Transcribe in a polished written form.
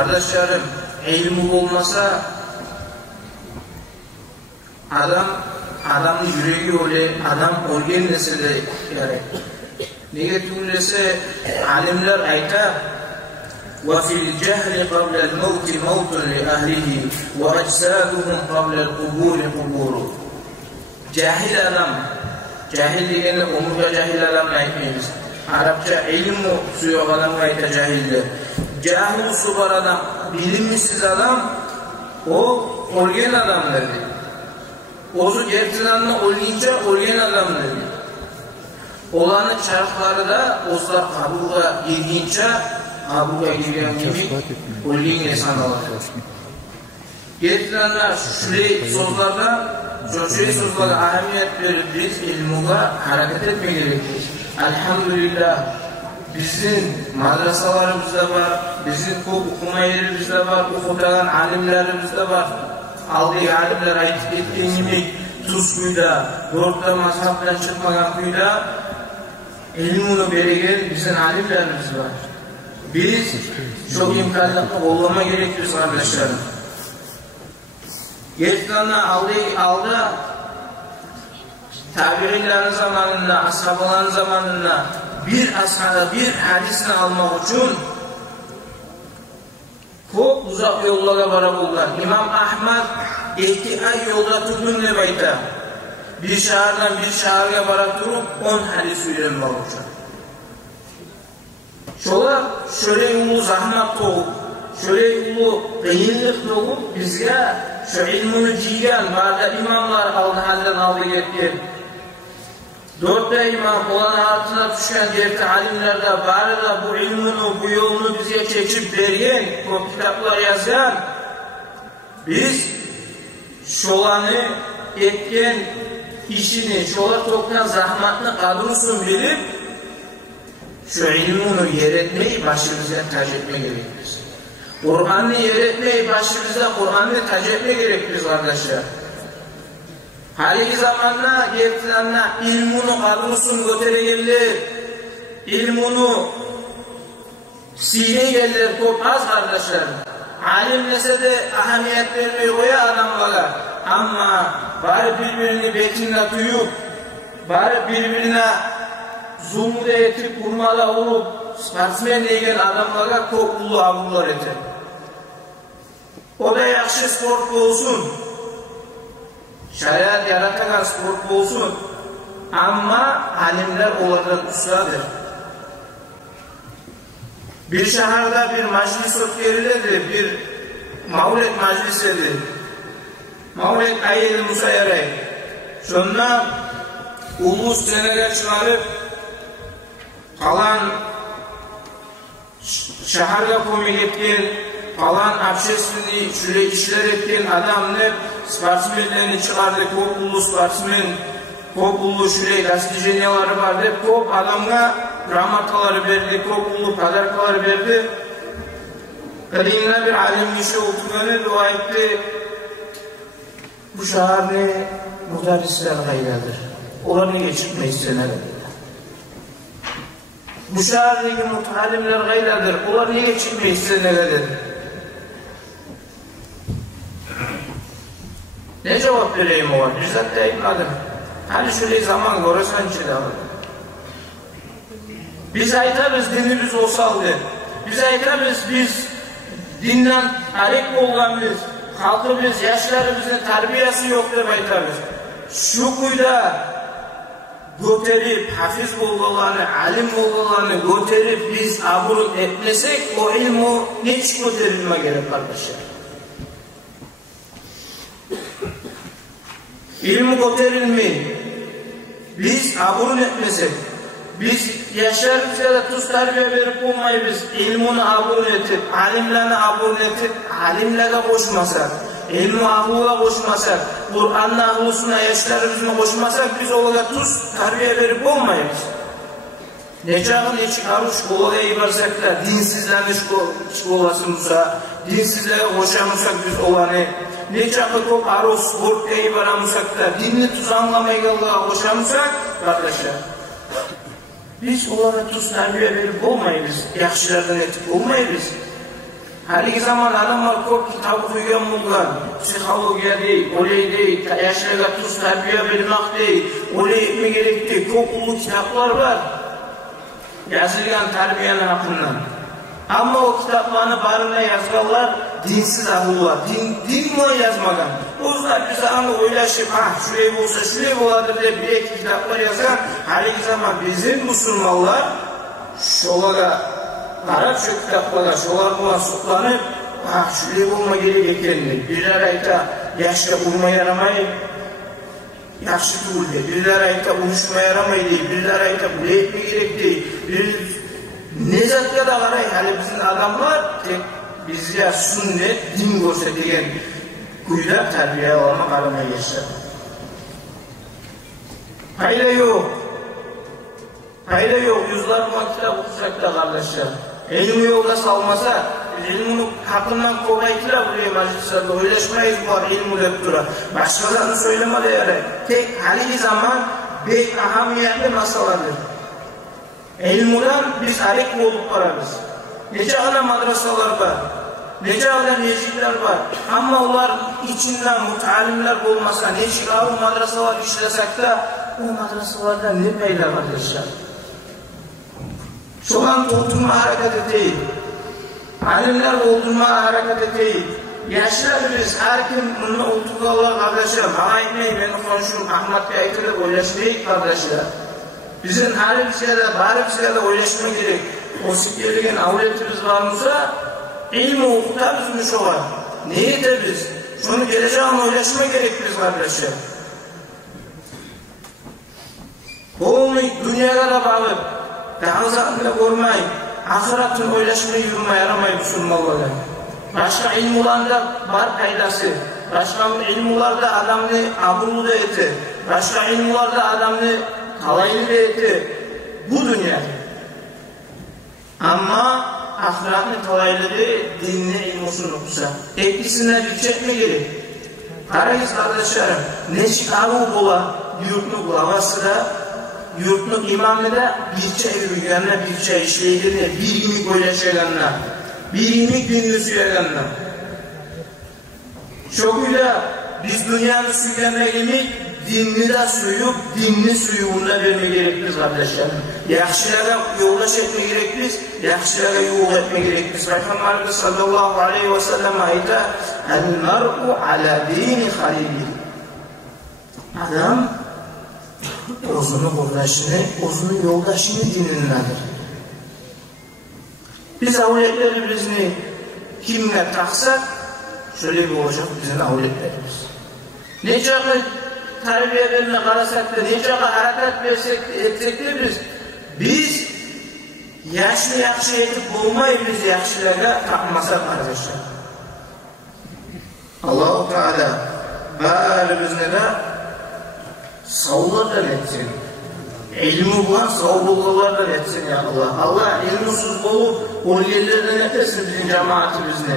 Kardeşlerim, ilmi olmasa adamın yüreği öyle, adam organ nesile gerek. Neye tüylese alimler ayta وَفِي الْجَهْلِ قَبْلَ الْمَوْتِ مَوْتٌ لِأَهْلِهِ وَأَجْسَادُهُمْ قَبْلَ الْقُبُورِ قُبُورُ. Cahil adam, cahil degeni umurga cahil adamını aytmaymiz. Arapça ilim suyu adamı ayta cahildir. Cahil su var adam, bilimsiz adam, o organ adam dedi. Ozu gerçekten olunca organ adam dedi. Olanın çarpları da ozlar kabuğa girdiğince kabuğa girgen gibi organ insan olur. Gerçekten şurayı sözlerden Şöyle sözlere ahemiyet verip biz ilmuga hareket etmeye gerekir. Elhamdülillah bizim madrasalarımızda var, bizim çok okuma yerimizde var, okutan alimlerimizde var. Aldığı alimler ayıp ettiğin gibi tuz kuyda, dörtte mazhaptan çıkmayan kuyda ilmunu beregen bizim alimlerimiz var. Biz çok imkanlı kollama gerekir kardeşlerim. Gerçekten aldı tabi'inlerin zamanında, ashabların zamanında bir hadisini almak için çok uzak yollara varabilirler. İmam Ahmed 2 ay yolda turdum diye bayta. Bir şehirden bir şehirge barak durup 10 hadis söylenmek için. Şolar şöyle yolu zahmet olup, şöyle yolu kıyınlık olup bizge şu ilmini cigen, bazı imamlar halden aldı gitti. 4 imam olan altına düşen gerçekten alimlerde bari da bu ilmini, bu yolunu bize çekip bergen, bu kitaplar yazan, biz şolanı etken işini, şola toktan zahmetini kadrosun bilip, şu ilmini yer etmeyi başımıza tac etme gerekir. Kur'an'ı yer etmeyi başımızda Kur'an'ı tac etme gerekir kardeşler. Haliki zamanla gerçekten ilmini kadrosun götüregeller, ilmini sinegeller çok az kardeşler. Alimlese de ahamiyet vermeyi koya adamlara. Ama bari birbirini betinde tuyup, bari birbirine zulmü etip kurmala olup, sportsmen degen adamlara çok ulu avrular eter. O da yaxşı sport olsun. Şariat yaratan sport olsun. Ama alimler onlardan ustadır. Bir şehirde bir meclis ötkerilerdi, bir mavlid meclisiydi. Mavlid ayı musayere. Şundan ulus seneler çıkarıp kalan şehirde komi etken, kalan общественный şöyle işler etken adamını sportsmenlerini çıkardı, çok ulu sportsmen, çok ulu şöyle gazetecileri vardı, çok adamga gramataları verdi, çok ulu padarkaları verdi. Kadınlar bir alim kişi oturduğunu dua etti. Bu şehirde mudarrisler gayradır. Oranı geçirme isteneler. Bu şehirdeki mutalimler gayradır. Oranı geçirme isteneler. Ne cevap vereyim o var? Bizzat da ayıpladım. Hani şöyle zaman görürsen içinde alın. Biz aytarız dinimiz olsaldı. Biz aytarız biz dinden arek olganbiz. Halkımız, yaşlarımızın terbiyesi yok deb aytarız. Şu kuyda göterip, hafiz olganlarını, alim olganlarını göterip biz abur etmesek o ilmi hiç göterilme gerek kardeşler. İlmi göterilmeyin. Biz abur etmesek, biz yaşlarımıza da tuz terbiye verip olmayız. İlmini abur etip, alimlerini abur etip, alimlerle koşmasak, ilmi ahluğa koşmasak, Kur'an'ın ahlusuna yaşlarımızı koşmasak, biz olarak tuz terbiye verip olmayız. Necağın içi karuş kolaya ibarsek da dinsizleniş kolasımızsa, dinsizlere koşamızsak biz olanı, necağın çok aruz sportaya ibaramızsak da, dinli tuz anlamaya koşamızsak, kardeşler, biz onlara tuz terbiye verip olmayız, yaxşılardan etip olmayız. Haligi zaman adamlar ko'p kitob o'qigan bo'lgan. Psixologiya deydi, o'laydi, yashlarga tuz tarbiya bermoq deydi, o'laymi kerak deydi. Ko'p ulug' kitoblar bor. Yozilgan tarbiyani haqidan. Ammo o kitoblarni barini yozganlar dinsiz ahullar, din bilan yozmagan. O'zlari biza uni o'ylashib, shunday bo'lsa, shunday bo'ladi deb bir kitoblar yozgan. Haligi zaman bizim musulmonlar sho'larga qarab shu kitoblarga, sho'lar bilan suhbatlanib, shunday bo'lma kerak ekan deb. Birlar ayta, yaxshi bo'lmay yaramaydi. Yaxshi bo'ldi. Birlar ayta, urushmay yaramaydi. Birlar ayta, bo'laymi kerak deydi. Nezatga da qaray, hali bizning adamlar tek bizga sunnet, din ko'rsatgan kuyda tarbiya olma qaramay yashadi. Hayda yo'q, yuzlab maktab o'qishakda qardoshlar. Ilmi yo'lda salmasa, ilmini haqidan ko'paytirib, bu majlislarda o'ylashmaymiz, bor ilm deb turib. Boshqalarni söylemadi yara. Tek haligi zaman bek ahamiyatli masaladir. Ilmdan biz arik bo'lib qolamiz. Necha ona madrasalar bor, necha ona mechitlar bor. Ammo ular ichidan mutalimlar bo'lmasa, necha madrasalar ishlasak-da, u madrasalardan ne paydo bo'lishar? Şo'dan o'tirma harakat etaylik. Alimlar o'tirma harakat etaylik. Yoshlar biz har kim uni o'tirganlar qardoshlar, men aytmayman, men qonshum Ahmadga aytilib o'ylashmaylik qardoshlar. Bizim her bizga da o'ylashma kerak. O'sib kelgan avlodimiz bormasa, ilm o'qitamiz sho'ga. Ne etamiz? Shuni kelajagini o'ylashma kerak biz qardoshlar. Bo'lmay dunyoga da bog'ib, da'vatni ko'rmay, oxiratni o'ylashmay yurmay yaramay musulmonlar. Boshqa ilmlarda bor foydasi. Boshqa ilmlarda odamni abruda eti. Boshqa ilmlarda odamni talaylı eti bu dünya. Ama ahiretni talaylığı dinle ilmusunu okusa. Etkisine düşecek mi gerek? Karayız kardeşlerim, neçik avu bola, yurtnu bulavasıda, yurtnu imamı da birçe yürüyenler, birçe işleygenler, bir imik oylaşayanlar, bir imik dinli süyegenler. Şokuyla biz dünyanın süygenler imik, dinni de suyup, dinni suyuğunda vermek gerekliyiz kardeşlerim. Yaxşılara yoldaş etmek gerekliyiz, yaxşılara yol etmek gerekliyiz. Peygamberimiz sallallahu aleyhi ve sellem ayta, el-mer'u ala dini halili. Adam, o'zini yoldaşını dinindedir. Biz avliyetlerimizni kimle taksak, şöyle bir olacak bizim avliyetlerimiz. Nece terbiyelerine qarasak da, necha harakat etsek de biz yaxshi etib bo'lmaymiz, yaxshilarga taqmasak qardoshlar. Alloh taolo barimizni de sog'likdan etsin. Ilmi bilan sog'liklardan etsin ya Allah. Allah ilmsiz bo'lib o'lganlardan etsin bizning jamoatimizni.